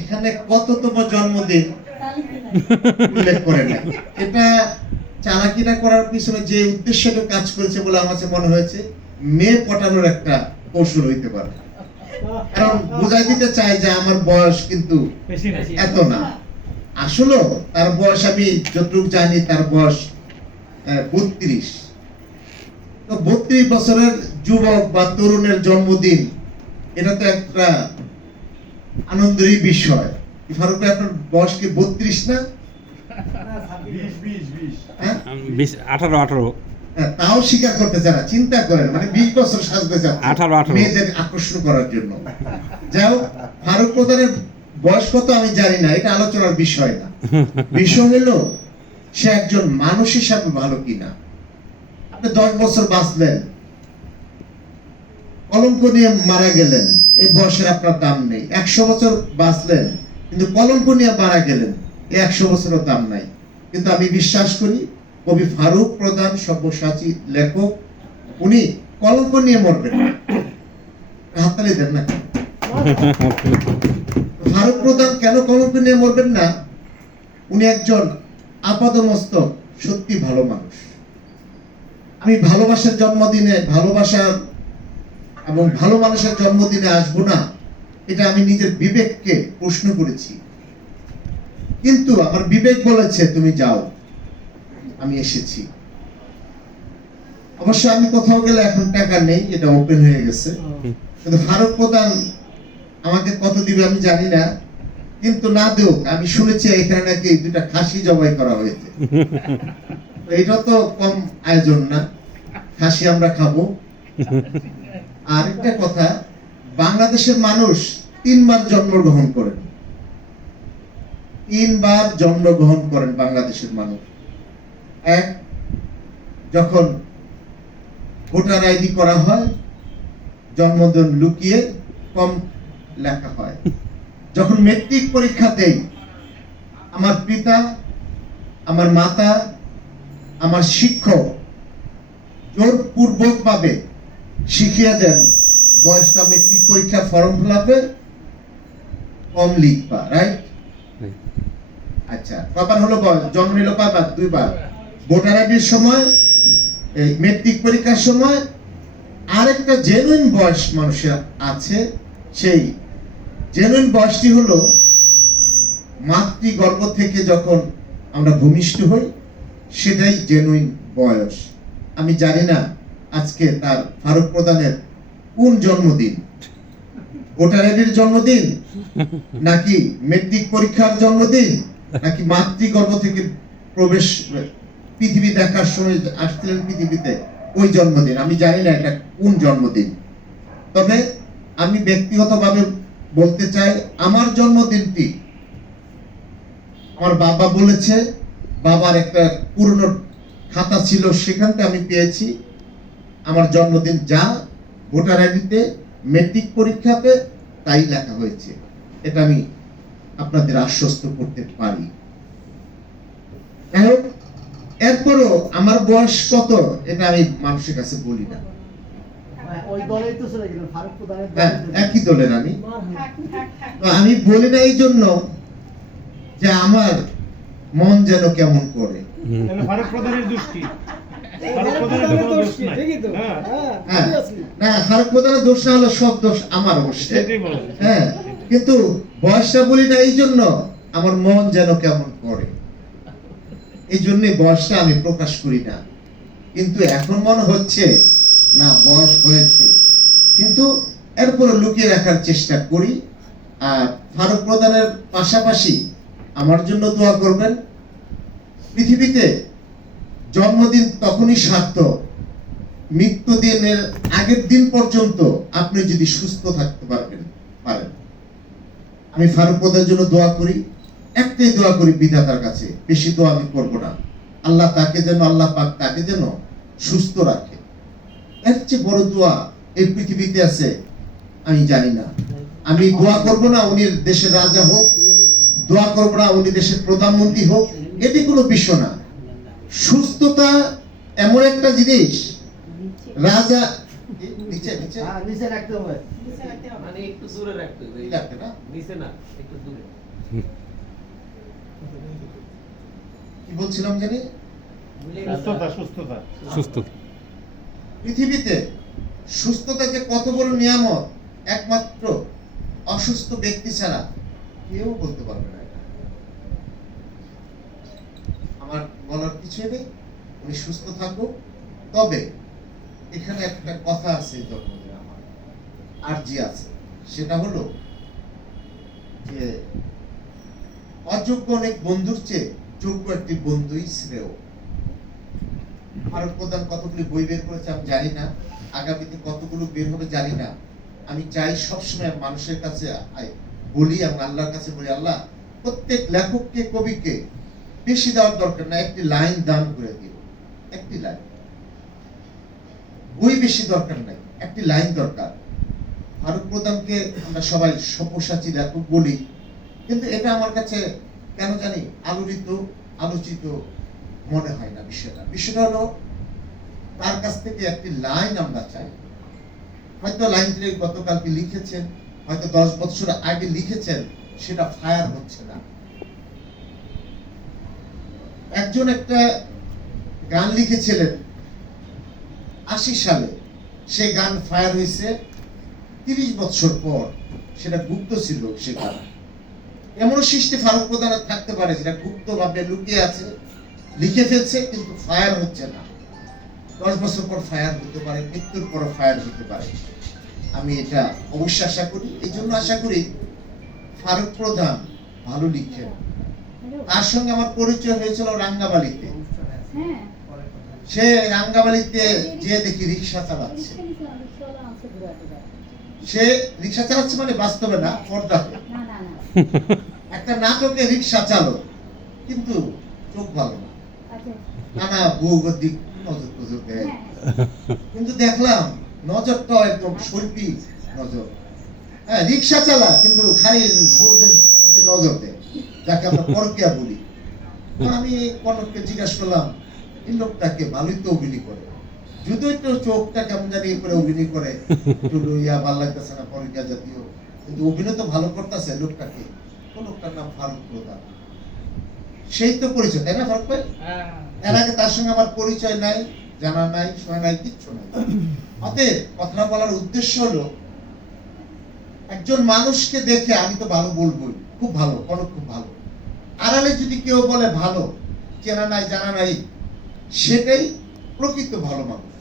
এখানে কততম জন্মদিন উল্লেখ করে নাই। এটা চালাকিটা করার পিছনে যে উদ্দেশ্যটা কাজ করেছে বলে আমার কাছে মনে হয়েছে মেয়ে পটানোর একটা কৌশল হইতে পারে। কারণ বুঝাই দিতে চায় যে আমার বয়স কিন্তু এত না। আসলে তার বয়স আমি যতটুকু জানি তার বয়স 32। তো 32 বছরের যুবক বা তরুণের জন্মদিন, এটা তো একটা আনন্দেরই বিষয়। ফারুক ভাই, আপনার বয়স কি 32 না? 18 তাও স্বীকার করতে চায় না। চিন্তা করেন, মানে 20 বছর সাজতে চাচ্ছে মেয়েদের আকর্ষণ করার জন্য। যাও, ফারুক প্রধানের বয়স কত আমি জানি না, এটা আলোচনার বিষয় না। বিষয় হলো সে একজন মানুষ হিসাবে ভালো কিনা। আপনি 10 বছর বাঁচলেন, কলঙ্ক নিয়ে মারা গেলেন, এই বয়সের আপনার দাম নেই। 100 বছর বাঁচলেন কিন্তু কলঙ্ক নিয়ে মারা গেলেন, এই 100 বছরের দাম নাই। কিন্তু আমি বিশ্বাস করি কবি ফারুক প্রধান সব্যসাচী লেখক, উনি কলঙ্ক নিয়ে মরবেন না। হাততালি দেন না। ফারুক প্রধান কেন কলঙ্ক নিয়ে মরবেন না? উনি একজন আপাদমস্তক সত্যি ভালো মানুষ। আমি ভালোবাসার জন্মদিনে, ভালোবাসা এবং ভালো মানুষের জন্মদিনে আসবো না, এটা আমি নিজের বিবেককে প্রশ্ন করেছি। কিন্তু আমার বিবেক বলেছে তুমি যাও, আমি এসেছি। অবশ্য আমি কোথাও গেলে এখন টাকা নেই, এটা ওপেন হয়ে গেছে। কিন্তু ফারুক প্রধান আমাকে কত দিবে আমি জানি না, কিন্তু না দেও, আমি শুনেছি এখানে নাকি 2টা খাসি জবাই করা হয়েছে। এটা তো কম আয়োজন না, খাসি আমরা খাবো। আর একটা কথা, বাংলাদেশের মানুষ 3 বার জন্মগ্রহণ করেন। 3 বার জন্মগ্রহণ করেন বাংলাদেশের মানুষ। এক, যখন ভোটার আইডি করা হয়, জন্মদিন লুকিয়ে কম লেখা হয়। যখন মেট্রিক পরীক্ষা দেই, আমার পিতা, আমার মাতা, আমার শিক্ষক জোরপূর্বক ভাবে শিখিয়ে দেন বয়সটা মেট্রিক পরীক্ষা ফর্ম ফিলাপে কম লিখবা, রাইট? আচ্ছা, কবার হলো বয়স? জন্ম নিল কয়বার? 2 বার। ভোটার আইডির সময়, এই মেট্রিক পরীক্ষার সময়। আরেকটা জেনুইন বয়স মানুষের আছে, সেই জেনুইন বয়সটি হলো মাতৃগর্ভ থেকে যখন আমরা ভূমিষ্ঠ হই, সেটাই জেনুইন বয়স। আমি জানি না আজকে তার ফারুক প্রধানের কোন জন্মদিন, ভোটার আইডির জন্মদিন, নাকি মেট্রিক পরীক্ষার জন্মদিন, নাকি মাতৃগর্ভ থেকে প্রবেশ, পৃথিবী দেখার সময় আসছিলেন পৃথিবীতে, ওই জন্মদিন। আমি জানি না এটা কোন জন্মদিন। তবে আমি ব্যক্তিগতভাবে বলতে চাই, আমার জন্মদিনটি আমার বাবা বলেছে, বাবার একটা পুরনো খাতা ছিল, সেখান থেকে আমি পেয়েছি আমার জন্মদিন যা ভোটার আইডিতে, মেট্রিক পরীক্ষাতে তাই লেখা হয়েছে। এটা আমি আপনাদের আশ্বস্ত করতে পারি। এরপরও আমার বয়স কত এটা আমি মানুষের কাছে বলি না। একই দলের আমি। আমি বলি না এই জন্য যে আমার মন যেন কেমন করে। ফারুক প্রধানের দোষ না হলো সব দোষ আমার অবশ্যই। হ্যাঁ, কিন্তু বয়সটা বলি না এই জন্য আমার মন যেন কেমন করে, এই জন্য বয়সটা আমি প্রকাশ করি না। কিন্তু এখন মনে হচ্ছে না বয়স হয়েছে, কিন্তু এরপরে লুকিয়ে রাখার চেষ্টা করি। আর ফারুক প্রধানের পাশাপাশি আমার জন্য দোয়া করবেন। পৃথিবীতে জন্মদিন তখনই সার্থক, মৃত্যুদিনের আগের দিন পর্যন্ত আপনি যদি সুস্থ থাকতে পারেন। আমি ফারুক প্রধানের জন্য দোয়া করি, একটাই দোয়া করি বিধাতার কাছে, বেশি দোয়া আমি করবো না। আল্লাহ পাক তাকে যেন সুস্থ রাখে। এর চেয়ে বড় দোয়া এই পৃথিবীতে আছে আমি জানি না। আমি দোয়া করবো না উনি দেশের রাজা হোক, দোয়া করবো না উনি দেশের প্রধানমন্ত্রী হোক, এটি কোনো বিষয় না। সুস্থতা এমন একটা জিনিস, রাজা নিচে নিচে নিচে রাখতে হবে। মানে একটু দূরে রাখতে হবে, রাখতে না? নিচে না, একটু দূরে। কি বলছিলাম জানি? সুস্থতা সুস্থতা সুস্থ পৃথিবীতে সুস্থতা যে কত বড় নিয়ামত, একমাত্র অসুস্থ ব্যক্তি ছাড়া কেউ বলতে পারবে না এটা। আমার বলার কিছুই নেই, উনি সুস্থ থাকুক। তবে এখানে একটা কথা আছে, জন্মদিন আমার আরজি আছে, সেটা হলো যে অযোগ্য অনেক বন্ধুর চেয়ে যোগ্য একটি বন্ধুই শ্রেয়। ফারুক প্রধান কতগুলি বই বের করেছে আমি জানি না, আগামীতে কতগুলো বের হবে জানি না। আমি চাই সবসময় মানুষের কাছে বলি এবং আল্লাহর কাছে বলি, আল্লাহ প্রত্যেক লেখককে কবিকে বেশি দেওয়ার দরকার না, একটি লাইন দান করে দিও, একটি লাইন, বই বেশি দরকার নাই, একটি লাইন দরকার। ফারুক প্রধানকে আমরা সবাই সব্যসাচী লেখক বলি, কিন্তু এটা আমার কাছে কেন জানি আলোচিত মনে হয় না। বিষয়টা হলো তার কাছ থেকে একটি লাইন আমরা চাই। হয়তো লাইনটি গতকালকে লিখেছেন, হয়তো 10 বছর আগে লিখেছেন, সেটা ফায়ার হচ্ছে না। একজন একটা গান লিখেছিলেন 80 সালে, সেই গান ফায়ার হয়েছে 30 বছর পর, সেটা গুপ্ত ছিল। সে গান এমন সৃষ্টি ফারুক প্রধান থাকতে পারে যেটা গুপ্ত ভাবে লুকিয়ে আছে, লিখে ফেলছে কিন্তু ফায়ার হচ্ছে না। 10 বছর পর ফায়ার হতে পারে, মৃত্যুর পর ফায়ার হতে পারে। আমি এটা অবশ্যই আশা করি। এই জন্য আশা করি ফারুক প্রধান ভালো লিখেন। তার সঙ্গে আমার পরিচয় হয়েছিল রাঙ্গাবালিতে। সে রাঙ্গাবালিতে যে দেখি রিক্সা চালাচ্ছে, সে রিক্সা চালাচ্ছে মানে বাস্তবে না, পর্দাতে। একটা নাটকে রিক্সা চালক, কিন্তু চোখ ভালো না, নানা বউগর দিক নজর দেয়। কিন্তু দেখলাম নজরটা একদম শৈল্পিক নজর। হ্যাঁ, রিক্সা চালা কিন্তু খালি বউদের প্রতি নজর দেয়, যাকে আমরা পরকিয়া বলি। তো আমি কনককে জিজ্ঞাসা করলাম, এই লোকটাকে ভালোই তো অভিনয় করে, যদিও একটু চোখটা কেমন জানি করে অভিনয় করে, একটু লইয়া ভালো লাগতেছে না, পরকিয়া জাতীয়, কিন্তু অভিনয় তো ভালো করতেছে। লোকটাকে, লোকটার নাম ফারুক প্রধান। সেই তো পরিচয়, তাই না ফারুক ভাই? এর আগে তার সঙ্গে আমার পরিচয় নাই, জানা নাই, শোনা নাই, কিচ্ছু নাই। অতএব কথা বলার উদ্দেশ্য হলো, একজন মানুষকে দেখে আমি তো ভালো বলবোই, খুব ভালো, কনক খুব ভালো। আড়ালে যদি কেউ বলে ভালো, চেনা নাই জানা নাই, সেটাই প্রকৃত ভালো মানুষ।